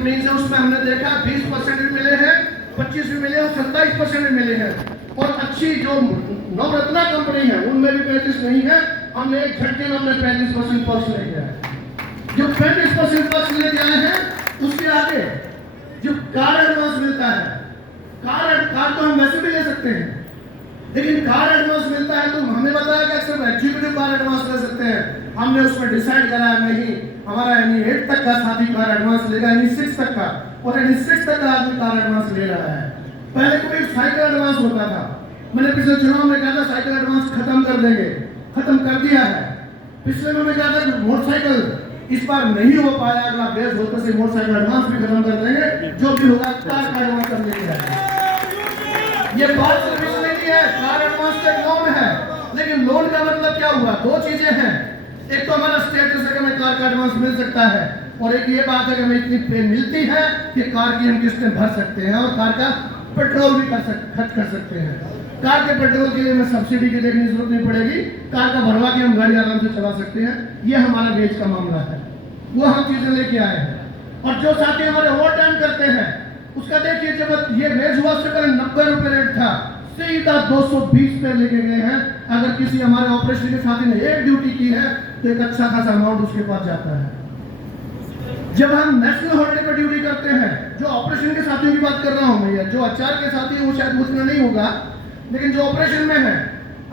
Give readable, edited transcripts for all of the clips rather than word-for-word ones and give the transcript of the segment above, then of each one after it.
Company है उसमें हमने देखा 20% भी मिले हैं, 25 भी मिले और 27% भी मिले हैं। और अच्छी जो नवरत्ना कंपनी है उनमें भी 35 नहीं है। हमने एक झटके में अपने 35% पक्ष ले गया है। जो 35% पक्ष ले गए हैं उसके आगे जो कार एडवांस मिलता है, कार तो हम वैसे भी ले सकते हैं, लेकिन कार एडवांस मिलता है तो हमने बताया कि सिर्फ एग्जीक्यूटिव कार एडवांस ले सकते हैं। हमने उसमें डिसाइड करा नहीं, हमारा यानी 8 तक का साथी कार एडवांस लेगा, यानी 6 तक का, और यानी 6 तक का आदमी कार एडवांस ले रहा है। पहले कोई साइकिल एडवांस होता था, मैंने पिछले चुनाव में कहा था साइकिल एडवांस खत्म कर देंगे, खत्म कर दिया है। पिछले में कहा था कि मोटरसाइकिल इस बार नहीं हो पाया, अगला बेस होते से मोटरसाइकिल एडवांस भी खत्म कर देंगे, जो भी होगा कार का एडवांस कर लेंगे। ये बात सिर्फ इसलिए नहीं है, कार एडवांस का लोन है, लेकिन लोन का मतलब क्या हुआ? 2 चीजें हैं, एक तो हमारा स्टेटस है कि हमें कार का एडवांस मिल सकता है, और एक ये बात है कि हमें इतनी पे मिलती है कि कार की हम किस्तें भर सकते हैं और कार का पेट्रोल भी खर्च कर सकते हैं। कार के पेट्रोल के लिए हमें सब्सिडी की देखने की जरूरत नहीं पड़ेगी, कार का भरवा के हम गाड़ी आराम से चला सकते हैं। ये हमारा वेज का मामला है, वो हम चीजें लेके आए हैं। और जो साथी हमारे ओवर टाइम करते हैं उसका देखिए, जब ये वेज हुआ उससे पहले 90 रुपए रेट था, सीधा 220 पे लेके गए हैं। अगर किसी हमारे ऑपरेशन के साथी ने एक ड्यूटी की है तो एक अच्छा खासा अमाउंट उसके पास जाता है। जब हम नेशनल हॉलिडे पर ड्यूटी करते हैं, जो ऑपरेशन के साथियों की बात कर रहा हूं मैं, जो आचार के साथी है वो शायद उतना नहीं होगा, लेकिन जो ऑपरेशन में है,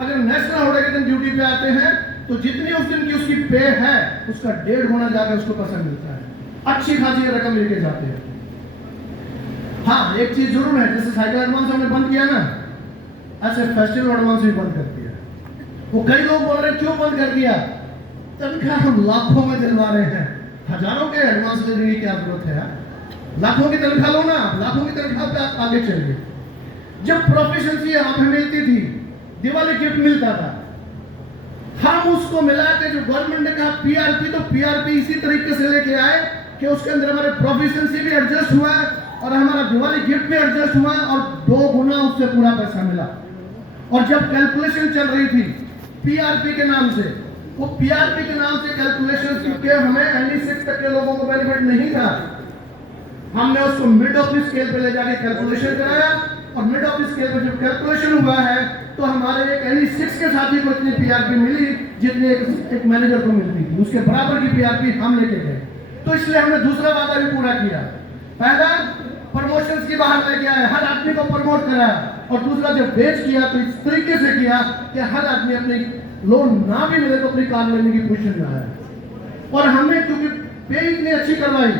अगर नेशनल हॉलिडे के दिन ड्यूटी पे आते हैं तो जितनी उस दिन की उसकी पे है उसका 1.5 गुना जाकर उसको पैसा मिलता है, अच्छी खासी रकम लेके जाते हैं। हाँ, एक चीज जरूर है, जैसे साइकिल एडवांस हमने बंद किया ना, ऐसे फेस्टिवल एडवांस भी बंद कर दिया। वो कई लोग बोल रहे क्यों बंद कर दिया? तनख्वाह हम लाखों में दिलवा रहे हैं, हजारों के एडवांस लेने की क्या जरूरत है यार? लाखों की तनख्वाह लो ना, लाखों की तनख्वाह पे आप आगे चलिए। जब प्रोफिशिएंसी हमें मिलती थी, दिवाली गिफ्ट मिलता था, हम उसको मिला के जो गवर्नमेंट ने कहा पीआरपी, तो पीआरपी इसी तरीके से लेके आए कि उसके अंदर हमारे प्रोफिशिएंसी भी एडजस्ट हुआ और हमारा दिवाली गिफ्ट भी एडजस्ट हुआ और 2 गुना उससे पूरा पैसा मिला। और जब कैलकुलेशन चल रही थी पीआरपी के नाम से, वो पीआरपी के नाम से कैलकुलेशन क्योंकि हमें 96% के लोगों को बेनिफिट नहीं था, हमने उसको मिड ऑफिस स्केल पे ले जाके कैलकुलेशन कराया, और मिड ऑफिस स्केल पे जब कैलकुलेशन हुआ है तो हमारे एक 96 के साथी को इतनी पीआरपी मिली जितनी एक मैनेजर को मिलती थी, उसके बराबर की पीआरपी हम लेके गए। तो इसलिए हमने दूसरा वादा भी पूरा किया। पहला, प्रमोशंस की बाहर लेके आए, हर आदमी को प्रमोट कराया, और दूसरा जब बेच किया तो इस तरीके से किया कि हर आदमी अपने लोन ना भी मिले तो अपनी कार लेने की पोजीशन में आया। और हमने क्योंकि पे इतनी अच्छी करवाई,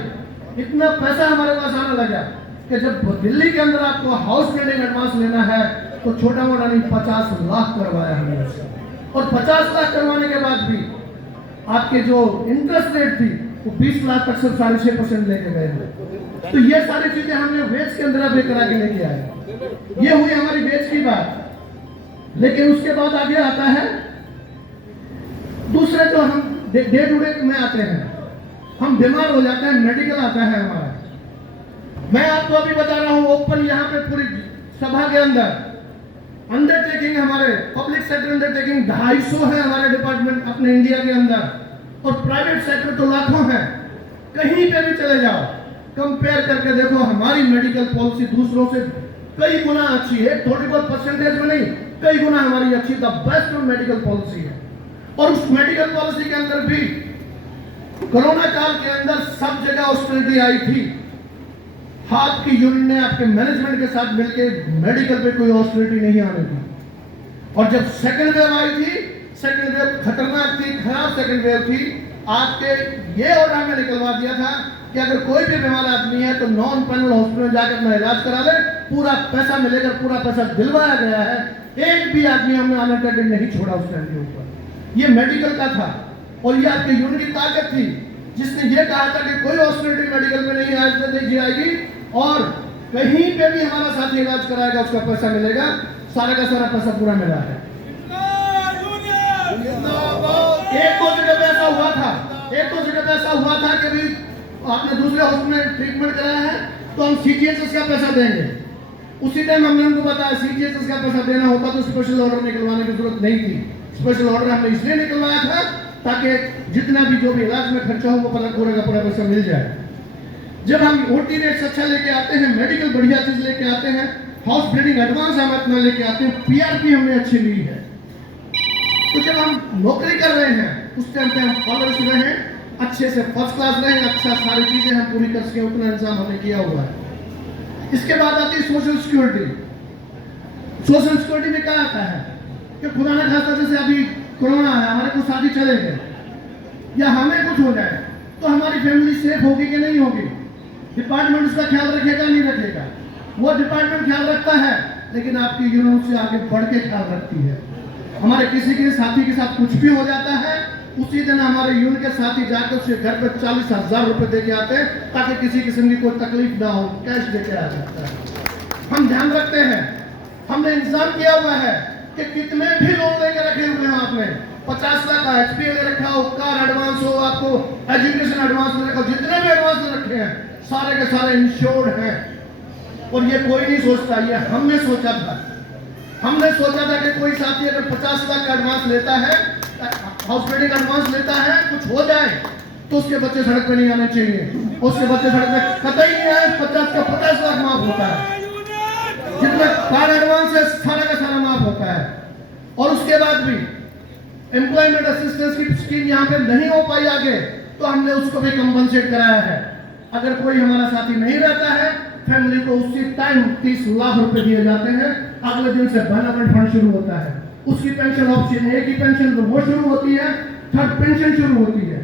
इतना पैसा हमारे पास आने लगा कि जब दिल्ली के अंदर आपको हाउस बिल्डिंग एडवांस लेना है तो छोटा मोटा नहीं 50 लाख करवाया हमने उससे। और 50 लाख करवाने के बाद भी आपके जो इंटरेस्ट रेट थी वो 20 लाख तक सिर्फ 6.5% लेके गए हैं। तो ये सारी चीजें हमने वेज के अंदर अभी करा के लेके आए। ये हुई हमारी वेज की बात। लेकिन उसके बाद आगे आता है दूसरे, जो हम डे टू डे में आते हैं, हम बीमार हो जाते हैं, मेडिकल आता है हमारा। मैं आपको अभी बता रहा हूं ओपन, यहाँ पे पूरी सभा के अंदर अंडरटेकिंग, हमारे पब्लिक सेक्टर अंडरटेकिंग 250 है हमारे डिपार्टमेंट अपने इंडिया के अंदर, और प्राइवेट सेक्टर तो लाखों है। कहीं पे भी चले जाओ, कंपेयर करके देखो, हमारी मेडिकल पॉलिसी दूसरों से कई गुना अच्छी है, थोड़ी बहुत परसेंटेज में नहीं, कई गुना हमारी अच्छी, द बेस्ट मेडिकल पॉलिसी है। और उस मेडिकल पॉलिसी के अंदर भी कोरोना काल के अंदर सब जगह ऑस्टेरिटी आई थी। आपकी यूनियन ने आपके मैनेजमेंट के साथ मिलकर मेडिकल पे कोई ऑस्टेरिटी नहीं आने दी। और जब सेकंड वेव आई थी, सेकंड वेव खतरनाक थी, खराब सेकंड वेव थी, आपके ये ऑर्डर में निकलवा दिया था कि अगर कोई भी बीमार आदमी है तो नॉन पैनल हॉस्पिटल में जाकर अपना इलाज करा ले, पूरा पैसा मिलेगा, पूरा पैसा दिलवाया गया है। एक भी आदमी हमने अनअटेंडेड नहीं छोड़ा उस टाइम के ऊपर। ये मेडिकल का था, और ये आपके यूनियन की ताकत थी जिसने ये कहा था कि कोई ऑस्टेरिटी मेडिकल में नहीं जाएगी, और कहीं पे भी हमारा साथी इलाज कराएगा उसका पैसा मिलेगा, सारा का सारा पैसा पूरा मिला है। एक दो जगह पे ऐसा हुआ था, एक दो जगह पे ऐसा हुआ था कि भी आपने दूसरे हॉस्पिटल में ट्रीटमेंट कराया है तो हम सीजीएचएस का पैसा देंगे। उसी टाइम हमने उनको बताया सीजीएचएस का पैसा देना होता तो स्पेशल ऑर्डर निकलवाने की जरूरत नहीं थी। स्पेशल ऑर्डर हमने इसलिए निकलवाया था ताकि जितना भी जो भी इलाज में खर्चा हो वो पूरा का पूरा पैसा मिल जाए। जब हम ओटी रेट्स अच्छा लेके आते हैं, मेडिकल बढ़िया चीज लेके आते हैं, हाउस बिल्डिंग एडवांस हम अपना लेके आते हैं, पीआरपी हमने अच्छी ली है, तो जब हम नौकरी कर रहे हैं उस टाइम पे हम फॉलोअर्स रहे हैं, अच्छे से फर्स्ट क्लास रहे, अच्छा सारी चीजें हम पूरी कर सके, उतना इंतजाम हमने किया हुआ है। इसके बाद आती है सोशल सिक्योरिटी। सोशल सिक्योरिटी में क्या आता है कि खुदा न खास्ता जैसे अभी कोरोना है, हमारे को शादी चले गए या हमें कुछ हो जाए तो हमारी फैमिली सेफ होगी कि नहीं होगी? डिपार्टमेंट उसका ख्याल रखेगा नहीं रखेगा? वो डिपार्टमेंट ख्याल रखता है, लेकिन आपकी यूनियन से आगे बढ़ के ख्याल रखती है। हमारे किसी के साथी के साथ कुछ भी हो जाता है, उसी दिन हमारे यूनियन के साथी जाकर उसके घर पे 40,000 रुपए दे के आते हैं, ताकि किसी किस्म की कोई तकलीफ ना हो, कैश दे के आ जाता है। हम ध्यान रखते हैं, हमने इंतजाम किया हुआ है कि कितने भी लोन लेके रखे हुए हैं आपने, 50 लाख का एचपीए ले रखा हो, कार एडवांस हो, आपको एजुकेशन एडवांस ले रखा हो, जितने भी एडवांस ले रखे हैं सारे के सारे इंश्योर्ड हैं। और ये कोई नहीं सोचता, ये हमने सोचा था। हमने सोचा था कि कोई साथी अगर 50 लाख का एडवांस लेता है, हाउस बिल्डिंग एडवांस लेता है, कुछ हो जाए तो उसके बच्चे सड़क पे नहीं आने चाहिए, उसके बच्चे सड़क पे कतई नहीं आए, 50 का 50 लाख माफ होता है, जितना कार एडवांस है सारा का सारा माफ होता है। और उसके बाद भी एम्प्लॉयमेंट असिस्टेंस की स्कीम यहाँ पे नहीं हो पाई आगे, तो हमने उसको भी कंपनसेट कराया है। अगर कोई हमारा साथी नहीं रहता है, फैमिली को उसी टाइम 30 लाख रुपए दिए जाते हैं, अगले दिन से डेवलपमेंट फंड शुरू होता है, उसकी पेंशन ऑप्शन, एक ही पेंशन तो वो शुरू होती है, थर्ड पेंशन शुरू होती है,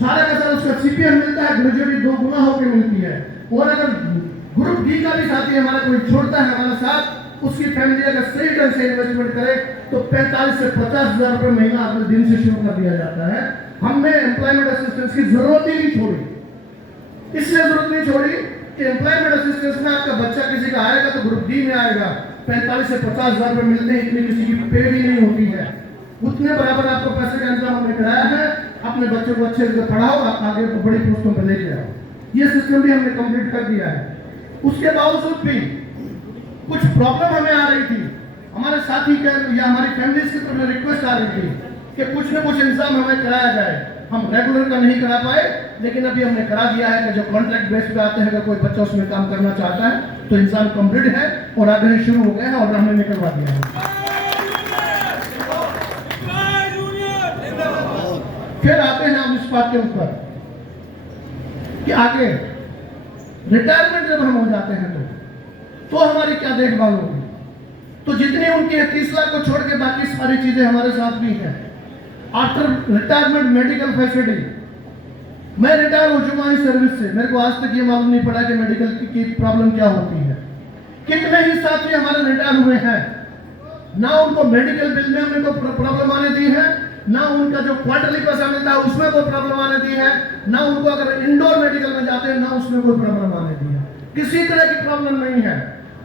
सारा का सारा उसका सीपीएफ मिलता है, ग्रेजुएटी 2 गुना होकर मिलती है। और अगर ग्रुप डी का भी साथी हमारा कोई छोड़ता है हमारा साथ, उसकी फैमिली अगर सही ढंग से इन्वेस्टमेंट करे तो 45 से 50,000 रुपए महीना अगले दिन से शुरू कर दिया जाता है। हमने एम्प्लॉयमेंट असिस्टेंस की जरूरत ही नहीं छोड़ी। इसलिए जरूरत नहीं छोड़ी कि एम्प्लॉयमेंट असिस्टेंस में आपका बच्चा किसी का आएगा तो ग्रुप डी में आएगा, 45 से 50,000 रुपए मिलते हैं, इतनी किसी की पे भी नहीं होती है, उतने बराबर आपको पैसे का इंतजाम हमने कराया है। अपने बच्चों को अच्छे से पढ़ाओ, आप आगे बड़ी पोस्टों पर लेके आओ, ये सिस्टम भी हमने कंप्लीट कर दिया है। उसके बावजूद भी कुछ प्रॉब्लम हमें आ रही थी, हमारे साथी के या हमारी फैमिली की तरफ रिक्वेस्ट आ रही थी कि कुछ न कुछ इंतजाम हमें कराया जाए। हम रेगुलर का नहीं करा पाए, लेकिन अभी हमने करा दिया है कि जो कॉन्ट्रैक्ट बेस पे आते हैं, अगर कोई बच्चा उसमें काम करना चाहता है तो इंतजाम कंप्लीट है और आगे शुरू हो गया है और हमने निकलवा दिया है। फिर आते हैं हम इस बात के ऊपर कि आगे रिटायरमेंट जब हम हो जाते हैं तो हमारी क्या देखभाल होगी। तो जितनी उनकी 30 लाख को छोड़ के बाकी सारी चीजें हमारे साथ भी हैं। आफ्टर रिटायरमेंट मेडिकल फैसिलिटी, मैं रिटायर हो चुका हूं इस सर्विस से, मेरे को आज तक ये मालूम नहीं पड़ा कि मेडिकल की प्रॉब्लम क्या होती है। कितने ही साथी हमारे रिटायर हुए हैं, ना उनको मेडिकल बिल में हमने को प्रॉब्लम आने दी है, ना उनका जो क्वार्टरली पैसा मिलता है उसमें कोई प्रॉब्लम आने दी है, ना उनको अगर इंडोर मेडिकल में जाते हैं ना उसमें कोई प्रॉब्लम आने दी है, किसी तरह की प्रॉब्लम नहीं है।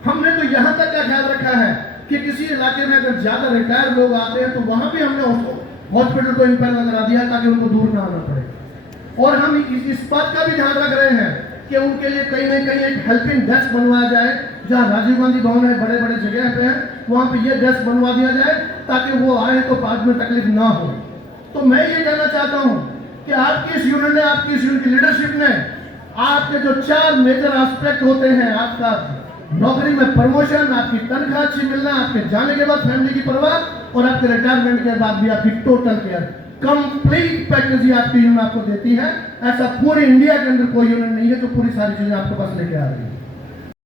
हमने तो यहाँ तक का ख्याल रखा है कि किसी इलाके में अगर ज्यादा रिटायर लोग आते हैं तो वहां भी हमने हॉस्पिटल को इम्पैनल करा दिया ताकि उनको दूर ना आना पड़े। और हम इस बात का भी ध्यान रख रहे हैं कि उनके लिए कहीं ना कहीं एक हेल्पिंग डेस्क बनवाया जाए, जहाँ राजीव गांधी भवन है, बड़े बड़े जगह पे है, वहां पे ये डेस्क बनवा दिया जाए ताकि वो आए तो बाद में तकलीफ ना हो। तो मैं ये कहना चाहता हूँ कि आपकी इस यूनियन ने, आपकी इस यूनियन की लीडरशिप ने आपके जो 4 मेजर एस्पेक्ट होते हैं, आपका नौकरी में प्रमोशन, आपकी तनख्वाह अच्छी मिलना, आपके जाने के बाद फैमिली की परवाह और आपके रिटायरमेंट के बाद भी आपकी टोटल केयर, कंप्लीट पैकेज ही आपकी यूनियन आपको देती है। ऐसा पूरे इंडिया के अंदर कोई यूनियन नहीं है जो पूरी सारी चीजें आपके पास लेके आ रही है।